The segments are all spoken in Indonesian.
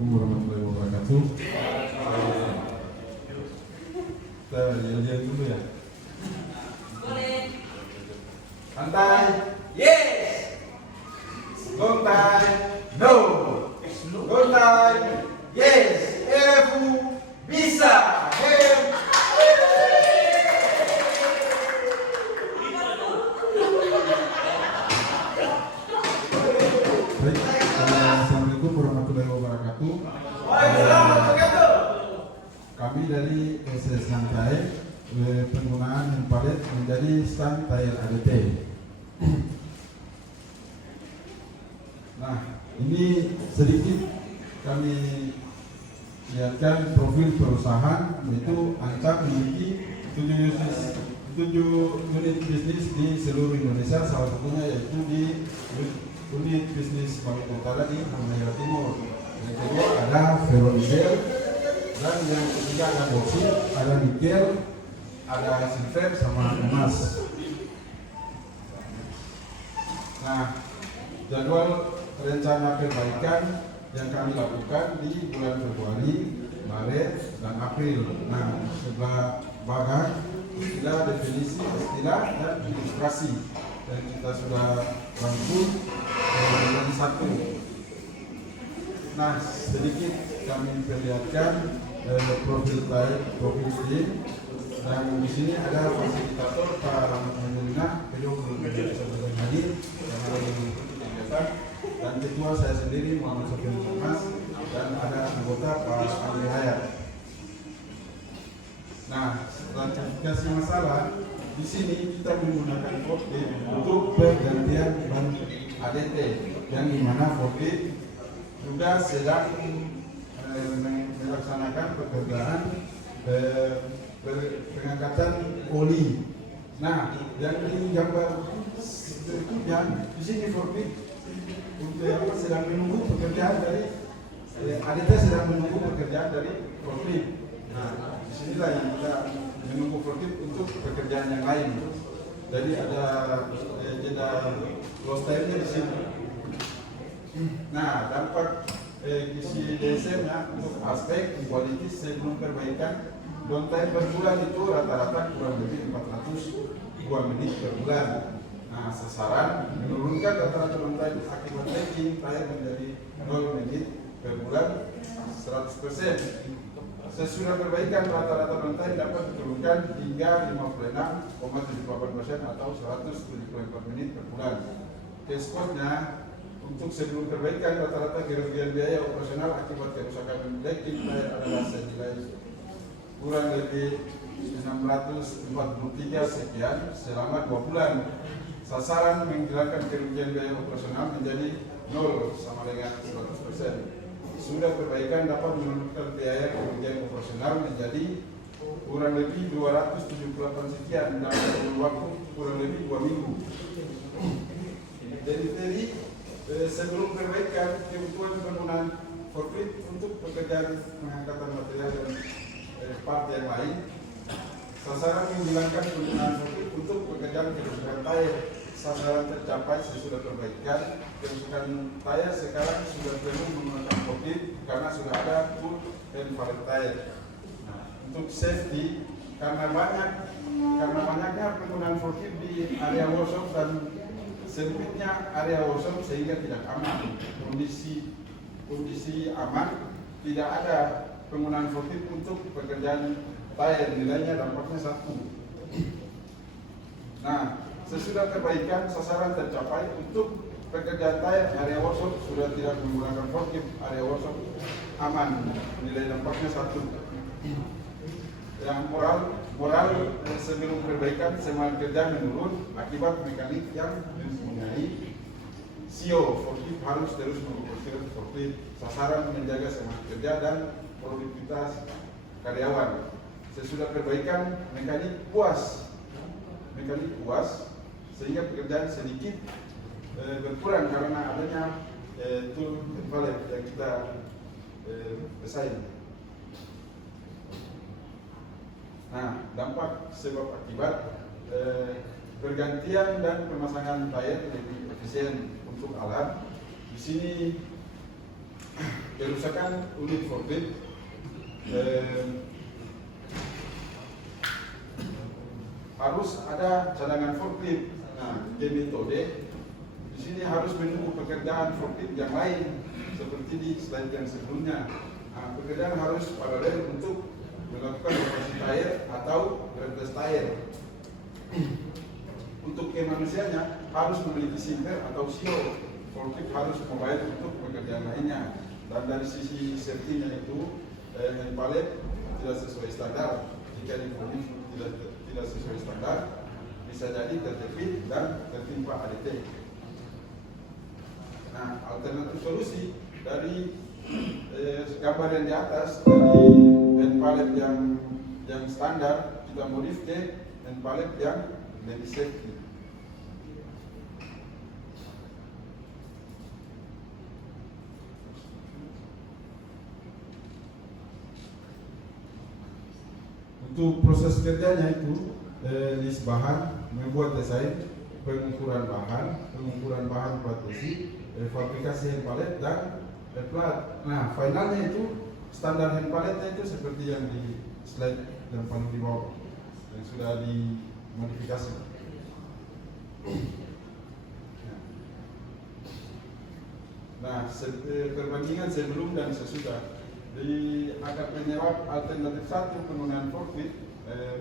Assalamualaikum warahmatullahi wabarakatuh. Kita lihat dulu ya. Santai. Yes. Long time. No. Long time. Yes. Efu bisa. Baik, Assalamualaikum warahmatullahi wabarakatuh. Kami dari SS Santai penggunaan yang palet menjadi Santai ADT. Nah, ini sedikit kami lihatkan profil perusahaan, yaitu Ancap memiliki 7 unit bisnis di seluruh Indonesia, salah satunya yaitu di unit bisnis Maluku Utara di Halmahera Timur. Yang kedua ada ferronickel, dan yang ketiga ada boksit, ada nikel, ada silver sama emas. Nah, jadwal rencana perbaikan yang kami lakukan di bulan Februari, Maret, dan April. Nah, sebelah bagan istilah, definisi istilah, dan ilustrasi, dan kita sudah rangkum menjadi satu. Nah, sedikit kami perlihatkan profil tim, dan di sini ada fasilitator Pak Rahmat Mendelina, beliau belum bisa hadir karena lagi mengikuti kegiatan, dan ketua saya sendiri Muhammad Sofian Mas, dan ada anggota Pak Andi Hayat. Nah, klarifikasi masalah di sini kita menggunakan forklift untuk pergantian ban ADT, yang dimana forklift juga sedang melaksanakan pekerjaan pengangkatan oli. Nah, yang di gambar yang di sini forklift untuk sedang menunggu pekerjaan dari ADT, sedang menunggu pekerjaan dari forklift. Nah, disinilah yang kita menunggu forklift untuk pekerjaan yang lain. Jadi ada jeda close time-nya di sini. Nah, dampak kisi DSM-nya untuk aspek kualitas sebelum perbaikan downtime per bulan itu rata-rata kurang lebih 402 menit per bulan. Nah, sasaran menurunkan rata-rata downtime akibat leaking tayar menjadi 0 menit per bulan 100%. Sesudah perbaikan rata-rata downtime dapat diturunkan hingga 56,78% atau 174 menit per bulan. Cash cost-nya untuk sebelum perbaikan rata-rata kerugian biaya operasional akibat kerusakan leaking tayar adalah senilai kurang lebih 643 sekian selama 2 bulan. Sasaran menghilangkan kerugian biaya operasional menjadi 0 sama dengan 100%. Sudah perbaikan dapat menurunkan biaya kerugian operasional menjadi kurang lebih 278 sekian dalam waktu kurang lebih 2 minggu. Jadi sebelum perbaikan kebutuhan penggunaan forklift untuk pekerjaan pengangkatan material dan part yang lain, sasaran menghilangkan penggunaan forklift untuk pekerjaan kerusakan tayar. Sasaran tercapai sesudah perbaikan kerusakan tayar. Sekarang sudah perlu menggunakan forklift karena sudah ada full and valid tayar. Nah, untuk safety, karena banyaknya penggunaan forklift di area workshop dan sempitnya area workshop sehingga tidak aman. Kondisi aman, tidak ada penggunaan forklift untuk pekerjaan tayar, nilainya dampaknya 1. Nah, sesudah perbaikan sasaran tercapai untuk pekerjaan tayar area workshop sudah tidak menggunakan forklift, area workshop aman, nilai dampaknya 1. Yang moral sebelum perbaikan semangat kerja menurun akibat mekanik yang mempunyai CEO. Forklift harus terus mengikuti forklift. Sasaran menjaga semangat kerja dan produktivitas karyawan. Sesudah perbaikan mekanik puas sehingga pekerjaan sedikit berkurang karena adanya tool invalid yang kita desain. Nah, dampak sebab akibat pergantian dan pemasangan tayar lebih efisien untuk alat. Di sini kerusakan unit forklift harus ada cadangan forklift. Nah, metode di sini harus menunggu pekerjaan forklift yang lain seperti di slide yang sebelumnya. Nah, pekerjaan harus paralel untuk melakukan operasi tire atau replace tire. Untuk kemanusiaannya harus memiliki sinter atau CEO. Forklift harus mobile untuk pekerjaan lainnya. Dan dari sisi safety-nya itu hand pallet tidak sesuai standar. Jika difonis tidak sesuai standar, bisa jadi terjepit dan tertimpa ADT. Nah, alternatif solusi dari gambar yang di atas, dari hand pallet yang standar, kita modif ke hand pallet yang lebih safety. Untuk proses kerjanya itu list bahan, membuat desain, pengukuran bahan plat besi, fabrikasi hand pallet dan plat. Nah, finalnya itu standar hand palletnya itu seperti yang di slide yang paling di bawah yang sudah dimodifikasi. Nah, perbandingan sebelum dan sesudah. Di angka penyebab alternatif 1 penggunaan forklift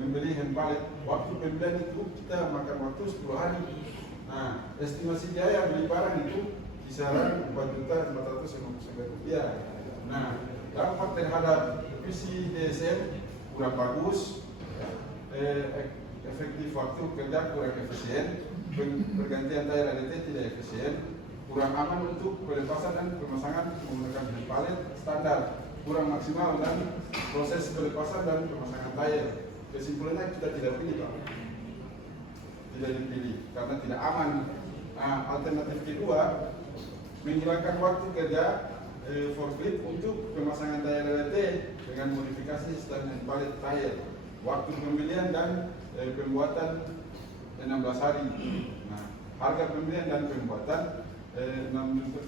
membeli hand pallet, waktu pembelian itu kita makan waktu 10 hari. Nah, estimasi biaya beli barang itu kisaran Rp4.459. Nah, dampak terhadap visi DSM kurang bagus, efektif waktu kerja kurang efisien, pergantian tire ADT tidak efisien, kurang aman untuk pelepasan dan pemasangan menggunakan hand pallet standar, kurang maksimal dan proses pelepasan dan pemasangan tire. Kesimpulannya kita tidak pilih, Pak. Tidak dipilih karena tidak aman. Nah, alternatif kedua, menghilangkan waktu kerja forklift untuk pemasangan tire LT dengan modifikasi standar pallet tire. Waktu pembelian dan pembuatan 16 hari. Nah, harga pembelian dan pembuatan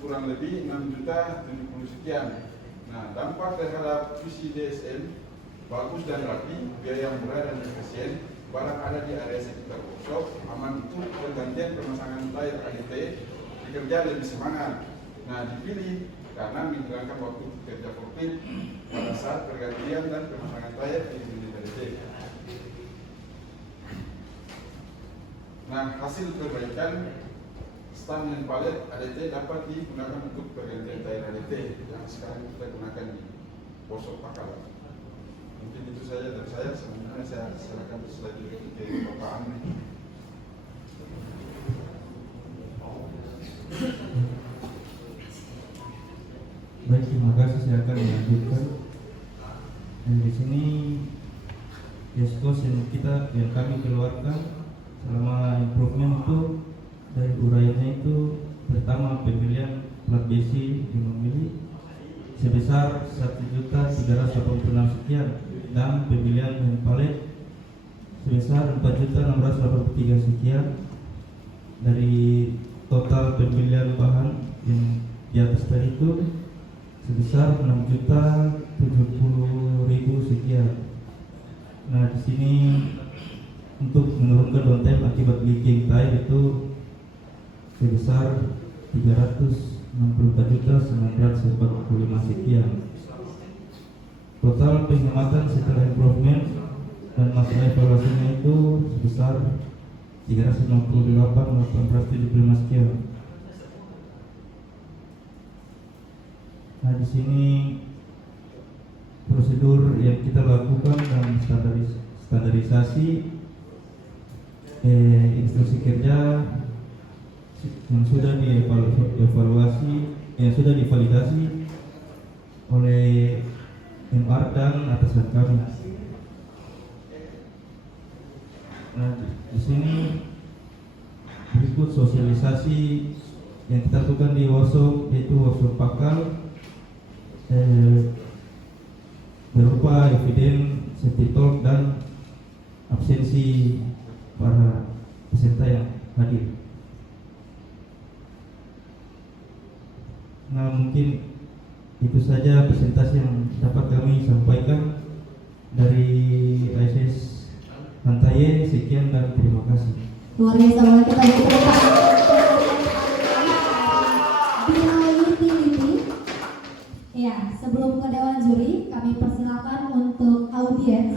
kurang lebih 6.070 sekian. Nah, dampak terhadap visi DSM bagus dan rapi, biaya murah dan efisien, barang ada di area sekitar workshop, aman itu pergantian pemasangan tire ADT, dikerja lebih semangat. Nah, dipilih karena menghilangkan waktu kerja forklift pada saat pergantian dan pemasangan tire di unit ADT. Nah, hasil perbaikan stand hand pallet ADT dapat digunakan untuk pergantian tire ADT yang sekarang kita gunakan di Poso Pakal. Mungkin itu saja dari saya. Selanjutnya saya silakan selanjutnya ke Bapak Amri. Baik, terima kasih. Saya akan melanjutkan. Dan di sini yang kami keluarkan selama improvement itu dari uraiannya itu pertama pembelian plat besi 5 mili sebesar 1.386 sekian dan pembelian hand pallet sebesar 4.683 sekian. Dari total pembelian bahan yang di atas tadi itu sebesar 6.070.000 sekian. Nah, di sini untuk menurunkan downtime akibat leaking tire itu sebesar 364.945 sekian. Total penghematan setelah improvement dan masa evaluasinya itu sebesar 398.875 sekian. Nah, di sini prosedur yang kita lakukan dan standarisasi instruksi kerja yang sudah dievaluasi, yang sudah divalidasi oleh MR dan atasan kami. Nah, di sini berikut sosialisasi yang kita lakukan di workshop, yaitu workshop pakal berupa eviden, safety talk dan absensi para peserta yang hadir. Nah, mungkin itu saja presentasi yang dapat kami sampaikan dari ISS Hantaye. Sekian dan terima kasih. Luar biasa banget, kita beri tepuk tangan. Bila utility, ya sebelum ke dewan juri kami persilakan untuk audiens